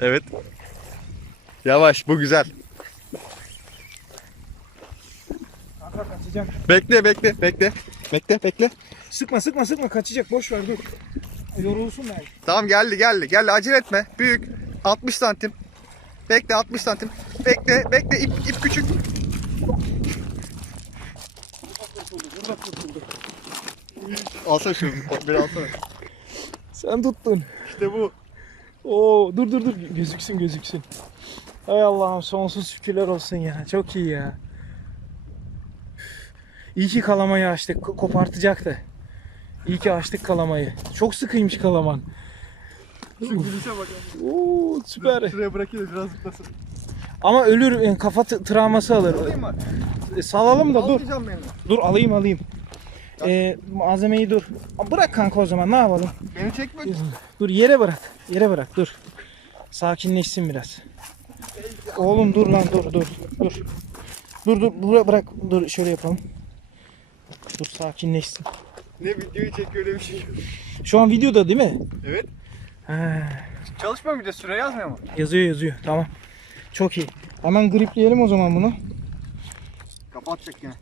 Evet. Yavaş bu güzel. Kanka kaçacak. Bekle bekle bekle. Bekle bekle. Sıkma sıkma sıkma kaçacak boş ver dur. Yorulsun belki. Tamam geldi geldi. Geldi acele etme. Büyük. 60 santim. Bekle 60 santim. Bekle bekle ip, ip küçük. Alsana şunu. Bir alsana. Sen tuttun. İşte bu. Oo dur dur dur gözüksün gözüksün. Hay Allah'ım sonsuz şükürler olsun ya. Çok iyi ya. İyi ki kalamayı açtık. Ko- Kopartacaktı. İyi ki açtık kalamayı. Çok sıkıymış kalaman. Şu gülüşe bak. Oo süper. Şuraya bırakayım da biraz zıplasın. Ama ölür yani kafa travması alır. Alayım mı? E, salalım da dur. Almayacağım beni. Dur alayım alayım. E, malzemeyi dur. Bırak kanka o zaman ne yapalım? Beni çekme. Dur yere bırak. Yere bırak dur. Sakinleşsin biraz. Oğlum dur lan dur dur dur. Dur dur bırak, bırak dur şöyle yapalım. Dur sakinleşsin. Ne videoyu çekiyor ne bir şey. Şu an videoda değil mi? Evet. He, Çalışma bir de süre yazmıyor mu? yazıyor yazıyor tamam. Çok iyi. Hemen gripleyelim o zaman bunu. Kapatacak yine.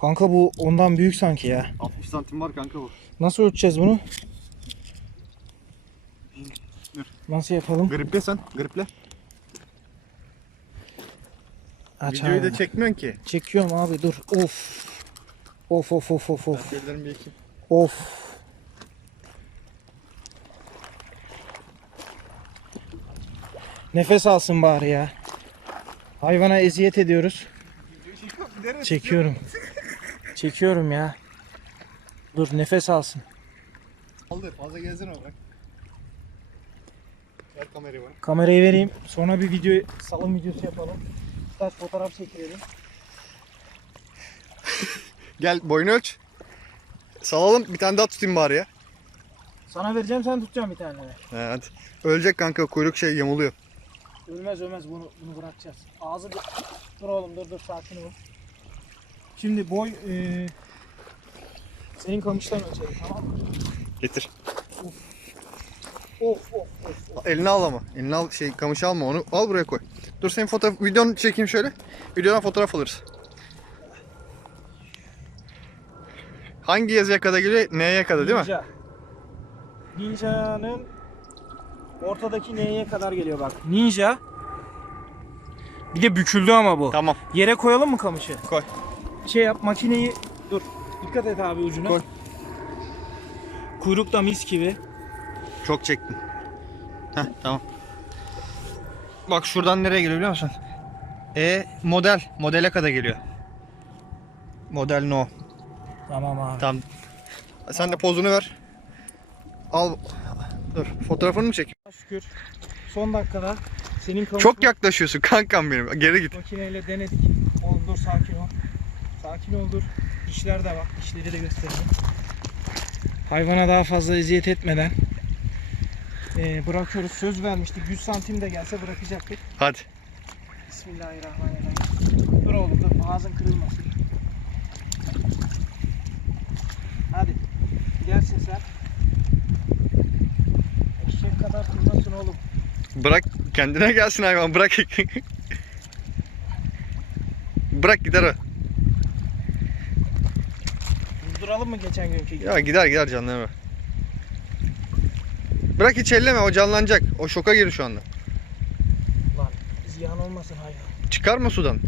Kanka bu ondan büyük sanki ya. 60 santim var kanka bu. Nasıl ölçeceğiz bunu? Dur. Nasıl yapalım? Griple sen. Griple. Aç Videoyu abi. da çekmiyorsun ki. Çekiyorum abi dur. Of. Of of of of of. Bir yakayım. Of. Nefes alsın bari ya. Hayvana eziyet ediyoruz. Çekiyorum. Çekiyorum ya. Dur nefes alsın. Aldır fazla gezdirme bırak. Ver kamerayı bana. Kamerayı vereyim. Sonra bir video, salon videosu yapalım. Birkaç fotoğraf çekelim. Gel boyunu ölç. Salalım bir tane daha tutayım bari ya. Sana vereceğim sen tutacaksın bir tane. Hadi. Ölecek kanka kuyruk şey yamuluyor. Ölmez ölmez bunu bunu bırakacağız. Ağzı dur. Dur oğlum dur dur sakin ol. Şimdi boy e, senin kamıştan ölçelim tamam mı? Getir. Of of of. Elini al ama. Elini al şey kamışı alma onu al buraya koy. Dur senin fotoğraf videonu çekeyim şöyle. Videodan fotoğraf alırız. Hangi yazıya kadar geliyor? Neye kadar değil mi? Ninja. Ninja'nın ortadaki neye kadar geliyor bak. Ninja. Bir de büküldü ama bu. Tamam. Yere koyalım mı kamışı? Koy. Şey yap makineyi dur. Dikkat et abi ucuna. Koy. Kuyruk da mis gibi. Çok çektin. Heh tamam. Bak şuradan nereye geliyor biliyor musun? E model. Modele kadar geliyor. Model no. Tamam abi. Tamam. Sen de pozunu ver. Al. Dur. Fotoğrafını mı çek? Şükür. Son dakikada senin kamışı Çok yaklaşıyorsun kankam benim. Geri git. makineyle denedik. Oğlum dur sakin ol. Sakin ol dur. Dişler de bak. Dişleri de göstereyim. Hayvana daha fazla eziyet etmeden eee, bırakıyoruz. Söz vermiştik. 100 santim de gelse bırakacaktık. Hadi. Bismillahirrahmanirrahim. Dur oğlum dur. Ağzın kırılmasın. Hadi. Gidersin sen. Eşek kadar kırmasın oğlum. Bırak kendine gelsin hayvan bırak. bırak gider o. Durduralım mı geçen günkü gibi? Ya gider gider canlanma. Bırak hiç elleme o canlanacak. O şoka girdi şu anda. Lan ziyan olmasın hayvan. Çıkarma sudan.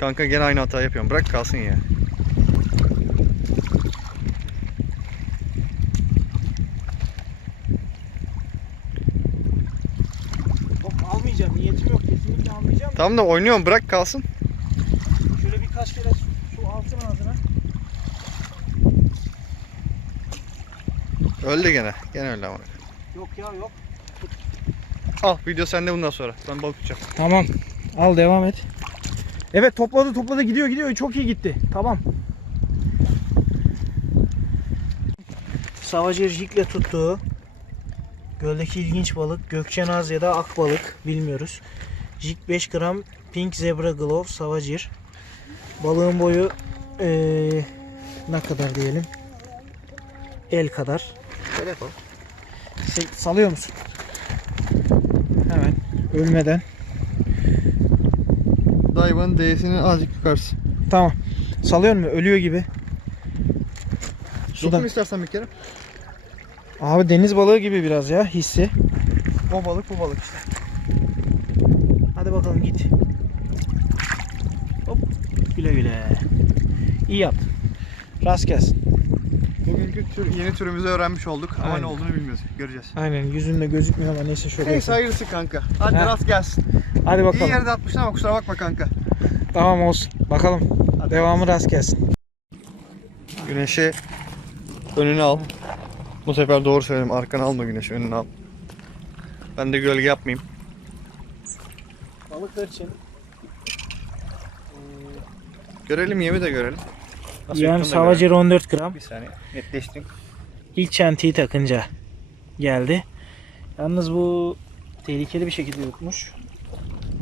Kanka gene aynı hata yapıyorum. Bırak kalsın ya. Yok almayacağım. Niyetim yok. Kesinlikle almayacağım. Tamam da oynuyorum bırak kalsın. Şöyle birkaç kere su, su alsın ağzına. Öldü gene. Gene öldü ama. Yok ya yok. Al video sende bundan sonra. Ben balık tutacağım. Tamam. Al devam et. Evet topladı topladı gidiyor gidiyor. Çok iyi gitti. Tamam. Savacı jikle tuttuğu göldeki ilginç balık gökçenaz ya da akbalık bilmiyoruz. Jig 5 gram Pink Zebra Glove Savacir. Balığın boyu eee ne kadar diyelim? El kadar. Yapalım. Şey, salıyor musun? Hemen ölmeden. Dayvanın D'sinin azıcık yukarısı. Tamam. Salıyor mu? Ölüyor gibi. Dokun istersen bir kere. Abi deniz balığı gibi biraz ya hissi. O balık bu balık işte. Hadi bakalım git. Hop. Güle güle. İyi yaptın. Rast gelsin. Bugünkü tür, yeni türümüzü öğrenmiş olduk ama Aynen. ne olduğunu bilmiyoruz. Göreceğiz. Aynen yüzünde gözükmüyor ama neyse şöyle. Neyse hayırlısı kanka. Hadi Ha. rast gelsin. Hadi İyi bakalım. yerde atmışsın ama kusura bakma kanka. Tamam olsun. Bakalım. Hadi. Devamı rast gelsin. Güneşi önüne al. Bu sefer doğru söyledim. Arkana alma güneşi önüne al. Ben de gölge yapmayayım. Balıklar için Görelim yemi de görelim. Yem yuttuğunu da görelim. Savager 14 gram. Bir saniye netleştim. İlk çentiyi takınca geldi. Yalnız bu tehlikeli bir şekilde yutmuş.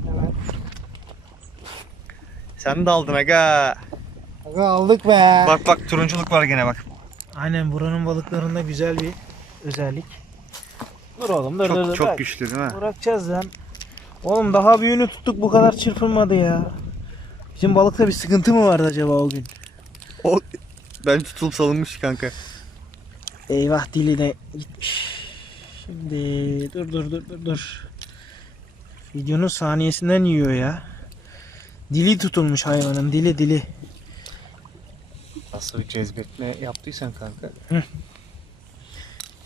Hemen. Sen de aldın aga. Aga aldık be. Bak bak turunculuk var gene bak. Aynen buranın balıklarında güzel bir özellik. Dur oğlum dur dur Çok dur. çok Bak, güçlü değil mi? Bırakacağız lan. Oğlum daha büyüğünü tuttuk bu kadar çırpınmadı ya. Bizim balıkta bir sıkıntı mı vardı acaba o gün? O ben tutulup salınmış kanka. Eyvah dili de gitmiş. Şimdi dur dur dur dur dur. Videonun saniyesinden yiyor ya. Dili tutulmuş hayvanın dili dili. Nasıl bir cezbetme yaptıysan kanka.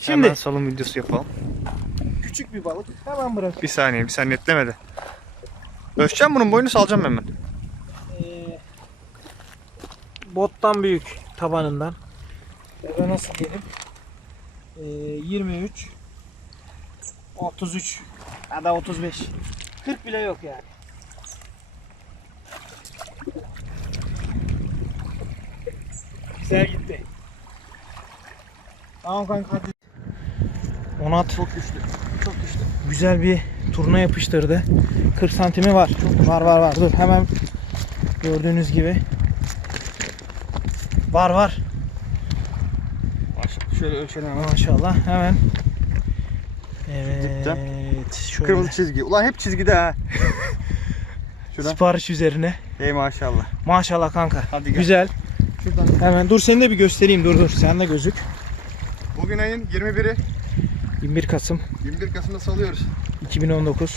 Şimdi- Hemen salın videosu yapalım. Küçük bir balık hemen bırak. Bir saniye bir saniye netlemedi. Ölçeceğim bunun boyunu salacağım hemen. Ee, bottan büyük tabanından. Ya nasıl diyelim? Ee, 23 33 ya da 35 40 bile yok yani. Güzel gitti. Tamam kanka hadi. Onat Çok güçlü. Çok güçlü. güzel bir turna yapıştırdı. 40 santimi var. Var var var. Dur hemen gördüğünüz gibi. Var var. Şöyle ölçelim hemen. Maşallah hemen. Evet. Şöyle. Kırmızı çizgi. Ulan hep çizgide ha. Şuradan. Sipariş üzerine. Ey maşallah. Maşallah kanka. Hadi gel. Güzel. Hemen dur seni de bir göstereyim. Dur dur. Sen de gözük. Bugün ayın 21'i. 21 Kasım 21 Kasım'da salıyoruz. 2019.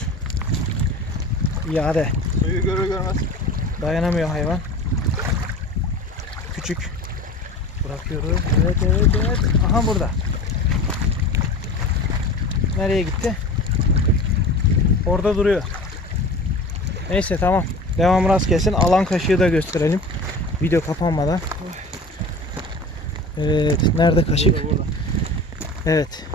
İade. Suyu görür görmez. Dayanamıyor hayvan. Küçük. Bırakıyoruz. Evet evet evet. Aha burada. Nereye gitti? Orada duruyor. Neyse tamam. Devam rast gelsin. Alan kaşığı da gösterelim. Video kapanmadan. Evet. Nerede kaşık? Evet.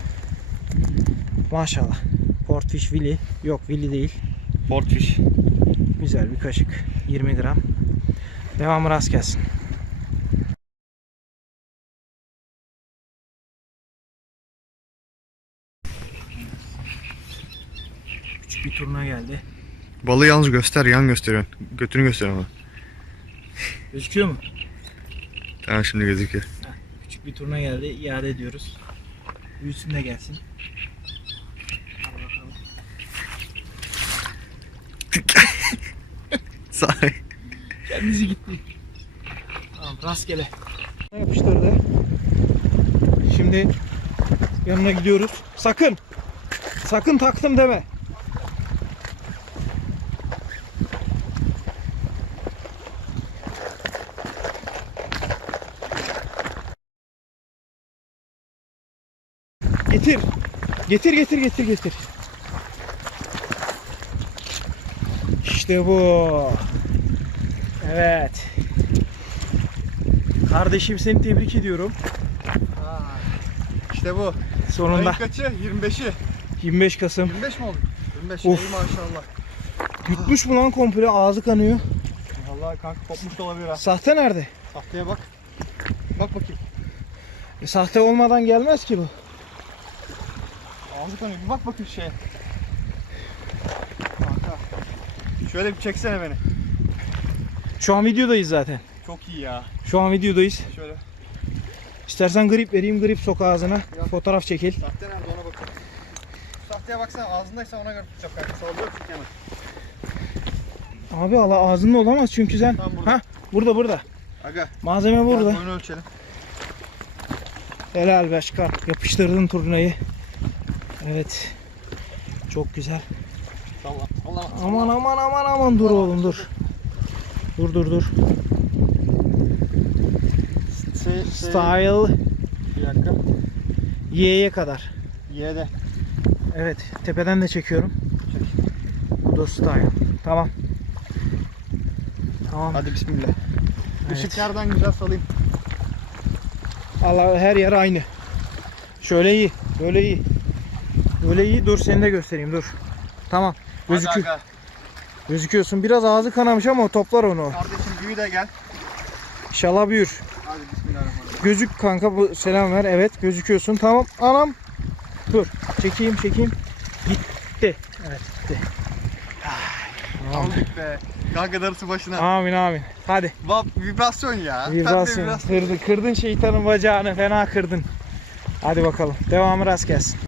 Maşallah. Portfish Willy. Yok Willy değil. Portfish. Güzel bir kaşık. 20 gram. Devamı rast gelsin. Küçük bir turna geldi. Balığı yalnız göster, yan gösteriyorsun. Götünü göster ama. Gözüküyor mu? Tamam şimdi gözüküyor. Bir turna geldi. İade ediyoruz. Büyüsün de gelsin. Sahi. Kendisi gitti. Tamam rastgele. Yapıştırdı. Şimdi yanına gidiyoruz. Sakın. Sakın taktım deme. Getir. Getir getir getir getir. İşte bu. Evet. Kardeşim seni tebrik ediyorum. İşte bu. Sonunda Ayın kaçı? 25'i. 25 Kasım. 25 mi oldu? 25. Of. Ey maşallah. Yutmuş mu lan komple? Ağzı kanıyor. Vallahi kanka kopmuş da olabilir ha. Sahte nerede? Haftaya bak. Bak bakayım. E, sahte olmadan gelmez ki bu. Ağzı kanıyor. Bir bak bakayım şeye. Kanka. Şöyle bir çeksene beni. Şu an videodayız zaten. Çok iyi ya. Şu an videodayız. Şöyle. İstersen grip vereyim grip sok ağzına. Yok. Fotoğraf çekil. Sahte nerede ona bakalım. Sahteye baksana ağzındaysa ona göre tutacağım kanka. Sallıyor çünkü hemen. Abi Allah ağzında olamaz çünkü sen. Tam burada. Ha burada burada. Aga. Malzeme burada. Boyunu ölçelim. Helal be çıkar. Yapıştırdın turnayı. Evet. Çok güzel. Salla. Salla. Aman aman aman aman dur oğlum dur. Dur dur dur. Şey, şey, Style Bir dakika. Y'ye kadar. Y'de. Evet tepeden de çekiyorum. Bu da style. Tamam. Tamam. Hadi bismillah. Evet. Işık nereden güzel salayım. Allah her yer aynı. Şöyle iyi. Böyle iyi. Böyle iyi. Dur seni de göstereyim dur. Tamam. Gözükü Hadi aga. gözüküyorsun. Biraz ağzı kanamış ama toplar onu. Kardeşim büyü de gel. İnşallah büyür. Hadi bismillahirrahmanirrahim. Gözük kanka bu selam ver. Evet gözüküyorsun. Tamam. Anam. Dur. Çekeyim çekeyim. Gitti. Evet gitti. Aldık be. Kanka darısı başına. Amin amin. Hadi. Vap, vibrasyon ya. Vibrasyon. Kırdın, kırdın şeytanın bacağını. Fena kırdın. Hadi bakalım. Devamı rast gelsin.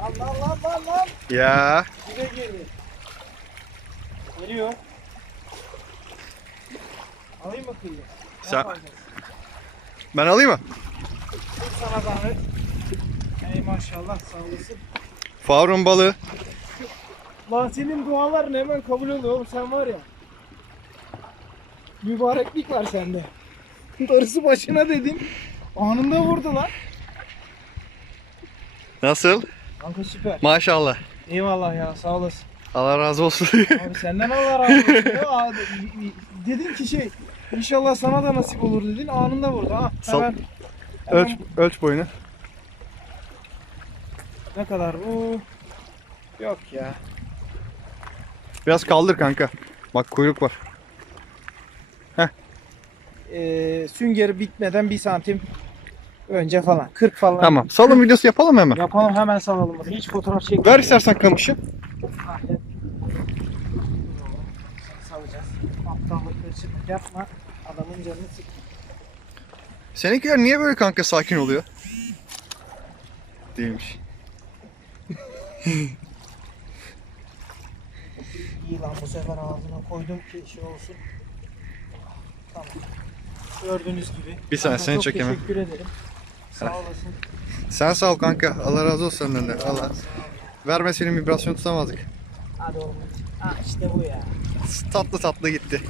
Lan lan lan lan lan. Ya. Dibe girdi. Geliyor. Alayım mı kıyıyı? Ne Sen-? Ben alayım mı? Dur sana zahmet. Ey maşallah sağ olasın. Favrun balığı. Lan senin duaların hemen kabul oluyor oğlum sen var ya. Mübareklik var sende. Darısı başına dedin. Anında vurdu lan. Nasıl? Kanka süper. Maşallah. Eyvallah ya sağ olasın. Allah razı olsun. Abi senden Allah razı olsun. ya. Dedin ki şey inşallah sana da nasip olur dedin anında vurdu. Ha, Sal- hemen, ölç, hemen- ölç boyunu. Ne kadar bu? Yok ya. Biraz kaldır kanka. Bak kuyruk var. Ee, süngeri bitmeden bir santim önce falan. 40 falan. Tamam. Salım videosu yapalım hemen. Yapalım hemen salalım. bunu. Hiç fotoğraf çek. Ver istersen kamışı. Salacağız. Aptallık hırsızlık yapma. Adamın canını sık. Seninkiler niye böyle kanka sakin oluyor? Değilmiş. İyi lan bu sefer ağzına koydum ki şey olsun. Tamam. Gördüğünüz gibi. Bir saniye, Kanka seni çok çekemem. Teşekkür ederim. Sağ olasın. Sen sağ ol kanka. Allah razı olsun senden de. Allah. Verme senin vibrasyon tutamazdık. Hadi oğlum. Ha işte bu ya. Tatlı tatlı gitti.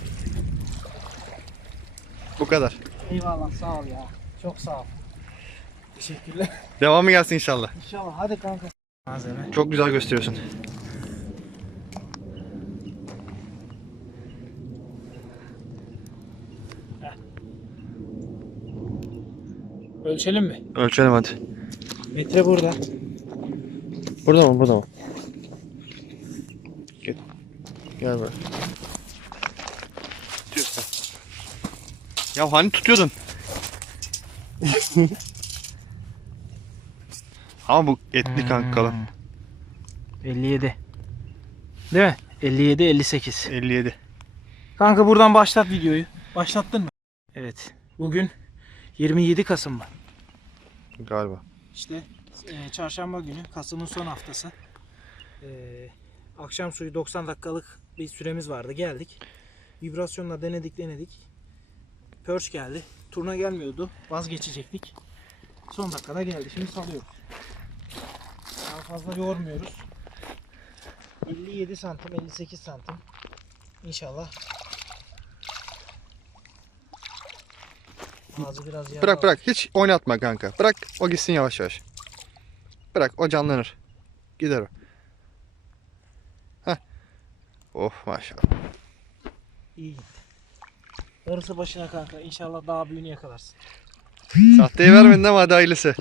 Bu kadar. Eyvallah sağ ol ya. Çok sağ ol. Teşekkürler. Devamı gelsin inşallah. İnşallah hadi kanka. Malzeme. Çok güzel gösteriyorsun. Ölçelim mi? Ölçelim hadi. Metre burada. Burada mı? Burada mı? Gel. Gel böyle. Tutuyorsun. Ya hani tutuyordun? Ama bu etli kanka kalın. 57. Değil mi? 57 58. 57. Kanka buradan başlat videoyu. Başlattın mı? Evet. Bugün 27 Kasım mı? Galiba. İşte e, çarşamba günü Kasım'ın son haftası. E, akşam suyu 90 dakikalık bir süremiz vardı. Geldik. Vibrasyonla denedik denedik. Perch geldi. Turna gelmiyordu. Vazgeçecektik. Son dakikada geldi. Şimdi salıyoruz. Daha fazla yormuyoruz. 57 santim 58 santim. İnşallah. Ağzı biraz yara Bırak bırak. Hiç oynatma kanka. Bırak o gitsin yavaş yavaş. Bırak o canlanır. Gider o. Heh. Oh maşallah. İyi gitti. Darısı başına kanka. İnşallah daha büyüğünü yakalarsın. Sahteyi vermedin ama hadi hayırlısı.